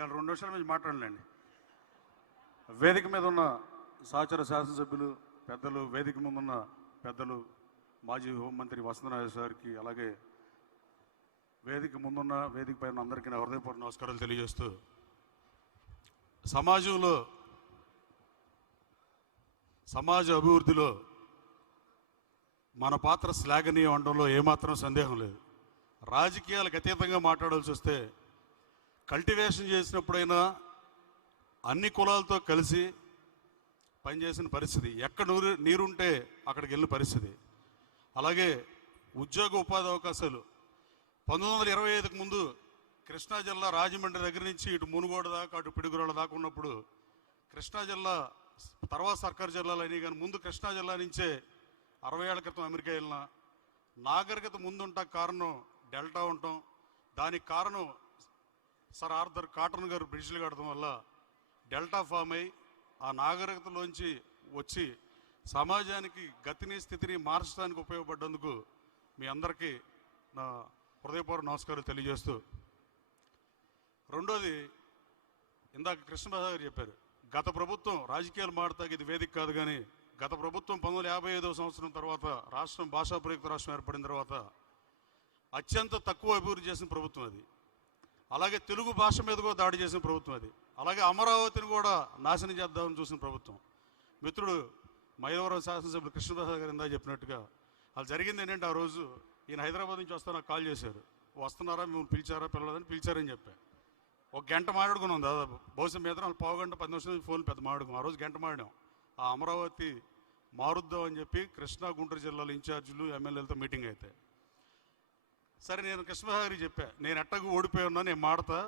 నేను 2 నిమిషాల నుంచి మాట్లాడలేండి. వేదిక మీద ఉన్న సహచర శాసనసభ్యులు పెద్దలు, వేదిక ముందున్న పెద్దలు, మాజీ హోంమంత్రి వసంతనారాయణ గారికి, అలాగే వేదిక ముందున్న వేదిక పైన అందరికీ నా హృదయపూర్వక నమస్కారాలు తెలియజేస్తూ, సమాజ అభివృద్ధిలో మన పాత్ర శ్లాఘనీయం అనడంలో ఏమాత్రం సందేహం లేదు. రాజకీయాలకు అతీతంగా మాట్లాడాల్సి వస్తే కల్టివేషన్ చేసినప్పుడైనా అన్ని కులాలతో కలిసి పనిచేసిన పరిస్థితి, ఎక్కడ నీరుంటే అక్కడికి వెళ్ళిన పరిస్థితి. అలాగే ఉద్యోగ ఉపాధి అవకాశాలు 1925కు ముందు కృష్ణా జిల్లా రాజమండ్రి దగ్గర నుంచి ఇటు మునుగోడు దాకా అటు పిడుగురాళ్ళ దాకా ఉన్నప్పుడు కృష్ణా జిల్లా, తర్వాత సర్కారు జిల్లాలు అయినాయి, కానీ ముందు కృష్ణా జిల్లా నుంచే 60 ఏళ్ల క్రితం అమెరికా వెళ్ళిన నాగరికత ముందుంటా కారణం డెల్టా ఉండటం. దానికి కారణం సర్ ఆర్థర్ కాటన్ గారు బ్రిడ్జ్లు కట్టడం వల్ల డెల్టా ఫామ్ అయి ఆ నాగరికతలోంచి వచ్చి సమాజానికి గతిని స్థితిని మార్చడానికి ఉపయోగపడ్డందుకు మీ అందరికీ నా హృదయపూర్వక నమస్కారాలు తెలియజేస్తూ, రెండోది ఇందాక కృష్ణప్రసాద్ గారు చెప్పారు, గత ప్రభుత్వం రాజకీయాలు మాడతాకి ఇది వేదిక కాదు, కానీ గత ప్రభుత్వం 1955వ సంవత్సరం తర్వాత రాష్ట్రం భాషా ప్రయుక్త రాష్ట్రం ఏర్పడిన తర్వాత అత్యంత తక్కువ అభివృద్ధి చేసిన ప్రభుత్వం అది. అలాగే తెలుగు భాష మీద కూడా దాడి చేసిన ప్రభుత్వం అది. అలాగే అమరావతిని కూడా నాశనం చేద్దామని చూసిన ప్రభుత్వం. మిత్రుడు మైలవరం శాసనసభ్యులు కృష్ణప్రసాద్ గారు ఇందాక చెప్పినట్టుగా అది జరిగింది ఏంటంటే, ఆ రోజు ఈయన హైదరాబాద్ నుంచి వస్తా నాకు కాల్ చేశారు, వస్తున్నారా మేము పిలిచారా పిల్లలని, పిలిచారని చెప్పా. ఒక గంట మాట్లాడుకున్నాం దాదాపు, బహుశా మీద 4 గంట 10 నిమిషాలు ఫోన్ పెద్ద మాట్లాడుకున్నాం. ఆ రోజు గంట మాట్లాడాం. ఆ అమరావతి మారుద్దాం అని చెప్పి కృష్ణా గుంటూరు జిల్లాల ఇన్ఛార్జీలు ఎమ్మెల్యేలతో మీటింగ్ అయితే, సరే నేను కృష్ణప్రసాద్ గారికి చెప్పా, నేను ఎట్టకు ఓడిపోయి ఉన్నా, నేను మాడతా,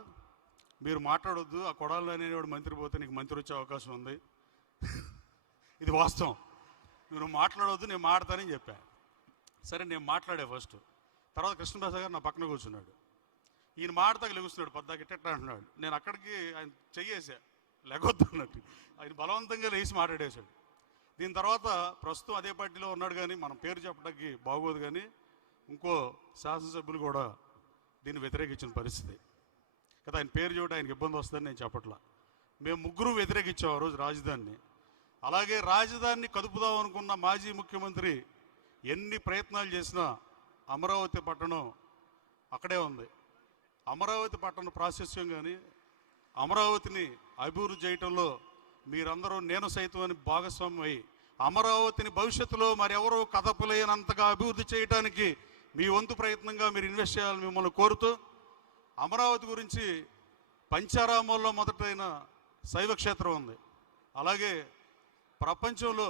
మీరు మాట్లాడొద్దు, ఆ కొడాలి అనేవాడు మంత్రి పోతే నీకు మంత్రి వచ్చే అవకాశం ఉంది, ఇది వాస్తవం, మీరు మాట్లాడవద్దు, నేను మాడతానని చెప్పా. సరే నేను మాట్లాడే ఫస్ట్. తర్వాత కృష్ణప్రసాద్ గారు నా పక్కన కూర్చున్నాడు. ఈయన మాడతాకి లెగుస్తున్నాడు, పద్దాకి ఇట్ట అంటున్నాడు. నేను అక్కడికి ఆయన చెయ్యేసా, లెగొద్దు అన్నట్టు. ఆయన బలవంతంగా లేచి మాట్లాడేశాడు. దీని తర్వాత ప్రస్తుతం అదే పార్టీలో ఉన్నాడు, కానీ మనం పేరు చెప్పడానికి బాగోదు, కానీ ఇంకో శాసనసభ్యులు కూడా దీన్ని వ్యతిరేకించిన పరిస్థితి కదా. ఆయన పేరు చూడ ఆయనకి ఇబ్బంది వస్తుందని నేను చెప్పట్లా. మేము ముగ్గురు వ్యతిరేకించాం ఆ రోజు రాజధానిని. అలాగే రాజధానిని కదుపుదాం అనుకున్న మాజీ ముఖ్యమంత్రి ఎన్ని ప్రయత్నాలు చేసినా అమరావతి పట్టణం అక్కడే ఉంది. అమరావతి పట్టణ ప్రాశస్యం కానీ అమరావతిని అభివృద్ధి చేయటంలో మీరందరూ నేను సైతం అని భాగస్వామ్యం అయ్యి అమరావతిని భవిష్యత్తులో మరెవరూ కదపలేనంతగా అభివృద్ధి చేయడానికి మీ వంతు ప్రయత్నంగా మీరు ఇన్వెస్ట్ చేయాలని మిమ్మల్ని కోరుతూ, అమరావతి గురించి పంచారామాల్లో మొదటైన శైవ క్షేత్రం ఉంది. అలాగే ప్రపంచంలో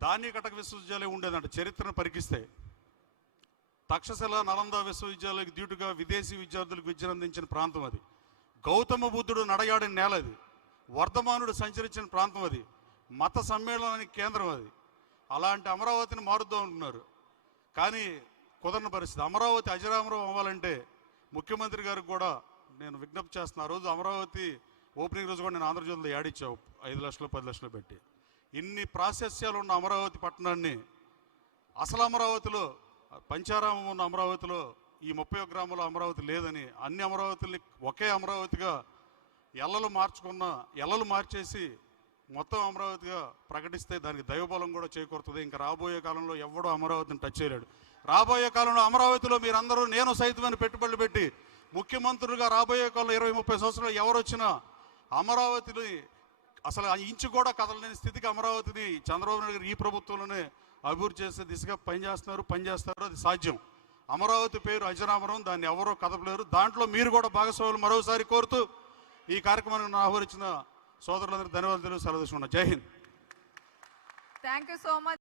ధాన్యకటక విశ్వవిద్యాలయం ఉండేదంట. చరిత్రను పరికిస్తే తక్షశిల, నలంద విశ్వవిద్యాలయానికి ధీటుగా విదేశీ విద్యార్థులకు విద్యను అందించిన ప్రాంతం అది. గౌతమ బుద్ధుడు నడయాడిన నేల అది. వర్ధమానుడు సంచరించిన ప్రాంతం అది. మత సమ్మేళనానికి కేంద్రం అది. అలాంటి అమరావతిని మారుద్దాం అంటున్నారు, కానీ కుదరని పరిస్థితి. అమరావతి అజరామరం అవ్వాలంటే ముఖ్యమంత్రి గారికి కూడా నేను విజ్ఞప్తి చేస్తున్నా. ఆ రోజు అమరావతి ఓపెనింగ్ రోజు కూడా నేను ఆంధ్రజ్యోతిలో యాడ్ ఇచ్చావు 5 లక్షలు 10 లక్షలు పెట్టి. ఇన్ని ప్రాశస్యాలు ఉన్న అమరావతి పట్టణాన్ని అసలు అమరావతిలో, పంచారామం ఉన్న అమరావతిలో ఈ 31 గ్రామంలో అమరావతి లేదని, అన్ని అమరావతిని ఒకే అమరావతిగా ఎల్లలు మార్చేసి మొత్తం అమరావతిగా ప్రకటిస్తే దానికి దైవబలం కూడా చేకూరుతుంది. ఇంకా రాబోయే కాలంలో ఎవడో అమరావతిని టచ్ చేయలేడు. రాబోయే కాలంలో అమరావతిలో మీరందరూ నేను సైతమని పెట్టుబడులు పెట్టి ముఖ్యమంత్రులుగా రాబోయే కాలంలో 20-30 సంవత్సరాలు ఎవరు వచ్చినా అమరావతిని అసలు ఆ ఇంచు కూడా కదలలేని స్థితికి అమరావతిని చంద్రబాబు నాయుడు గారు ఈ ప్రభుత్వంలోనే అభివృద్ధి చేసే దిశగా పనిచేస్తారు. అది సాధ్యం. అమరావతి పేరు అజరామరం, దాన్ని ఎవరో కదపలేరు. దాంట్లో మీరు కూడా భాగస్వాములు మరోసారి కోరుతూ ఈ కార్యక్రమాన్ని ఆహ్వానించిన సోదరులందరూ ధన్యవాదాలు సెలవు తీసుకున్నాను. జై Hind. Thank you so much.